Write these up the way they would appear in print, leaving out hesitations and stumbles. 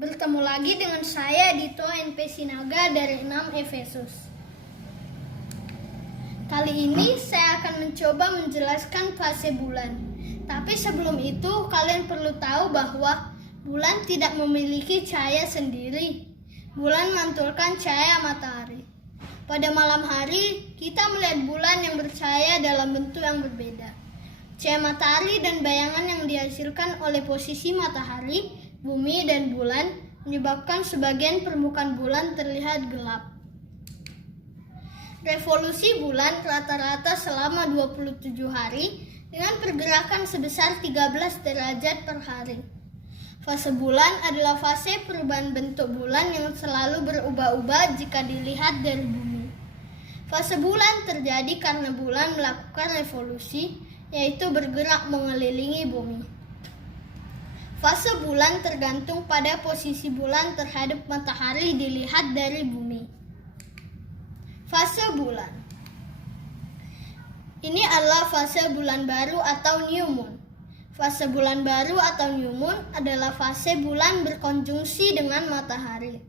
Bertemu lagi dengan saya Dito NP Sinaga dari 6 Efesus. Kali ini saya akan mencoba menjelaskan fase bulan. Tapi sebelum itu kalian perlu tahu bahwa bulan tidak memiliki cahaya sendiri. Bulan memantulkan cahaya matahari. Pada malam hari kita melihat bulan yang bercahaya dalam bentuk yang berbeda. Cahaya matahari dan bayangan yang dihasilkan oleh posisi matahari, bumi, dan bulan menyebabkan sebagian permukaan bulan terlihat gelap. Revolusi bulan rata-rata selama 27 hari dengan pergerakan sebesar 13 derajat per hari. Fase bulan adalah fase perubahan bentuk bulan yang selalu berubah-ubah jika dilihat dari bumi. Fase bulan terjadi karena bulan melakukan revolusi, yaitu bergerak mengelilingi bumi. Fase bulan tergantung pada posisi bulan terhadap matahari dilihat dari bumi. Fase bulan. Ini adalah fase bulan baru atau new moon. Fase bulan baru atau new moon adalah fase bulan berkonjungsi dengan matahari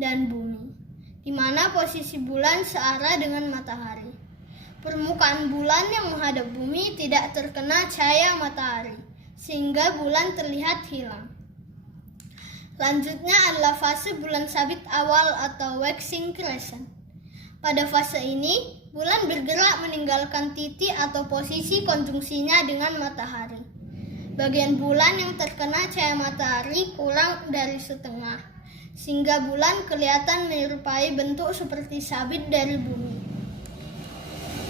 dan bumi, di mana posisi bulan searah dengan matahari. Permukaan bulan yang menghadap bumi tidak terkena cahaya matahari, sehingga bulan terlihat hilang. Lanjutnya adalah fase bulan sabit awal atau waxing crescent. Pada fase ini, bulan bergerak meninggalkan titik atau posisi konjungsinya dengan matahari. Bagian bulan yang terkena cahaya matahari kurang dari setengah, sehingga bulan kelihatan menyerupai bentuk seperti sabit dari bumi.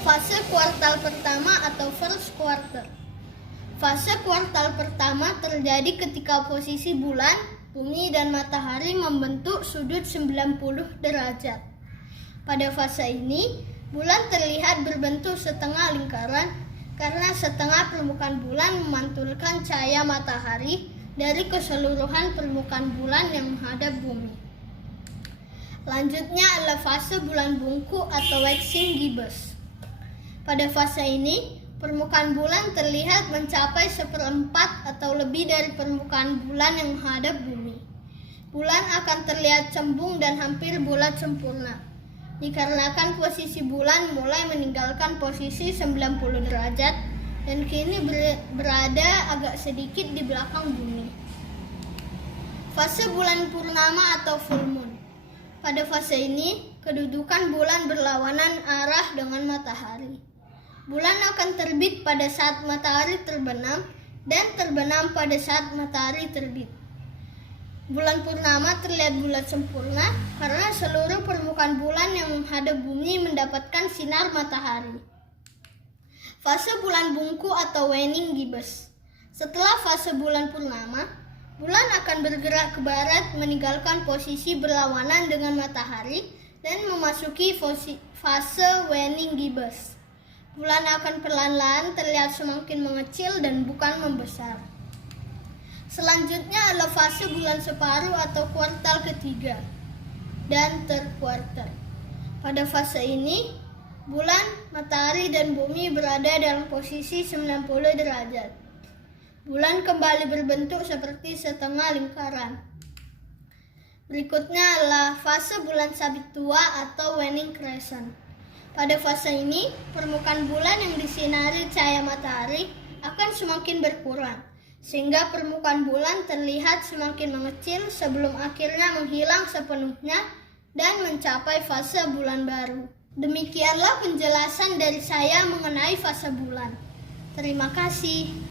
Fase kuartal pertama atau first quarter. Fase kuartal pertama terjadi ketika posisi bulan, bumi, dan matahari membentuk sudut 90 derajat. Pada fase ini, bulan terlihat berbentuk setengah lingkaran karena setengah permukaan bulan memantulkan cahaya matahari dari keseluruhan permukaan bulan yang menghadap bumi. Perlanjutnya adalah fase bulan bungku atau waxing gibbous. Pada fase ini, permukaan bulan terlihat mencapai 1/4 atau lebih dari permukaan bulan yang menghadap bumi. Bulan akan terlihat cembung dan hampir bulat sempurna, dikarenakan posisi bulan mulai meninggalkan posisi 90 derajat dan kini berada agak sedikit di belakang bumi. Fase bulan purnama atau full moon. Pada fase ini, kedudukan bulan berlawanan arah dengan matahari. Bulan akan terbit pada saat matahari terbenam dan terbenam pada saat matahari terbit. Bulan purnama terlihat bulat sempurna karena seluruh permukaan bulan yang menghadap bumi mendapatkan sinar matahari. Fase bulan bungku atau waning gibbous. Setelah fase bulan purnama, bulan akan bergerak ke barat meninggalkan posisi berlawanan dengan matahari dan memasuki fase waning gibbous. Bulan akan perlahan-lahan terlihat semakin mengecil dan bukan membesar. Selanjutnya adalah fase bulan separuh atau kuartal ketiga dan third quarter. Pada fase ini, bulan, matahari, dan bumi berada dalam posisi 90 derajat. Bulan kembali berbentuk seperti setengah lingkaran. Berikutnya adalah fase bulan sabit tua atau waning crescent. Pada fase ini, permukaan bulan yang disinari cahaya matahari akan semakin berkurang, sehingga permukaan bulan terlihat semakin mengecil sebelum akhirnya menghilang sepenuhnya dan mencapai fase bulan baru. Demikianlah penjelasan dari saya mengenai fase bulan. Terima kasih.